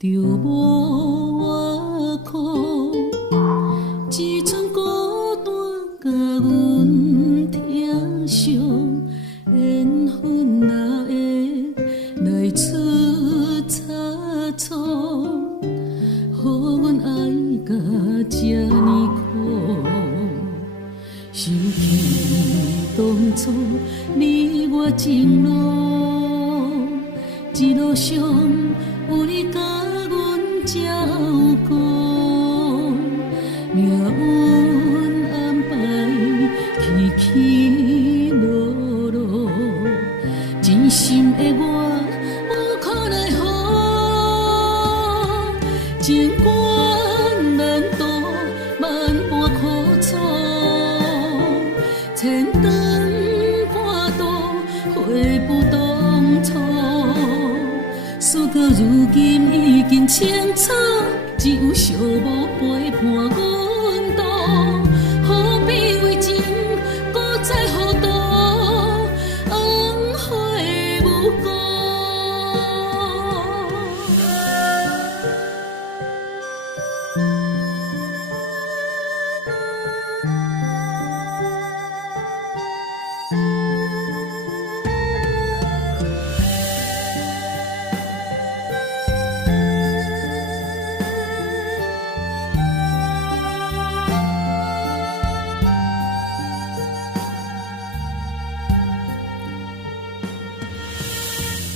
就无我苦，一寸孤单甲阮疼惜，缘分哪会来出差错？予阮爱甲这呢苦，想起当初你我情路，一路上有你甲阮照顾，命运安排起起落落，真心的我无可奈何，情关难渡，万般苦楚，千灯看渡，回不当初。事到如今已经清楚，只有寂寞陪伴阮度，何必为情搁再互渡，恩惠无辜。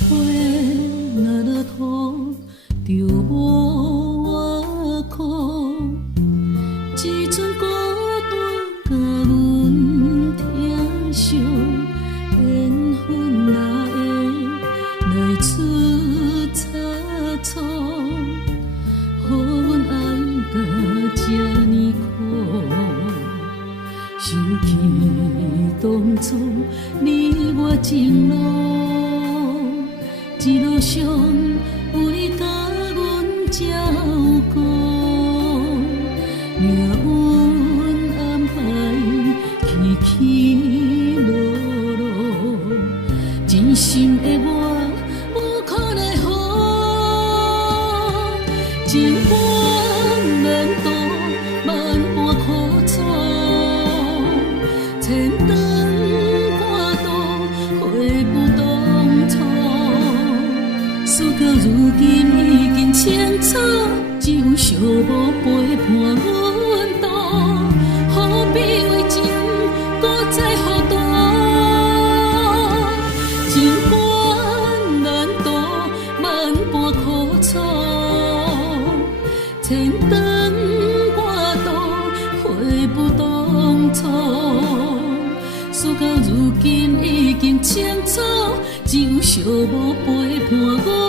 花若落土，就无我苦。一寸孤单甲阮疼惜，缘分哪会来出差错？予阮爱甲这呢苦，想起当初你我情路，一路上有你甲阮照顾，命运安排起起落落，真心的我无可奈何，情关难渡，万般苦楚，千灯看渡，回不当初。事到如今已经清楚，只有寂寞陪伴阮度，何必为情搁再互渡？情关难渡，万般苦楚，千灯看渡，回不当初。事到如今已经清楚，只有寂寞陪伴阮。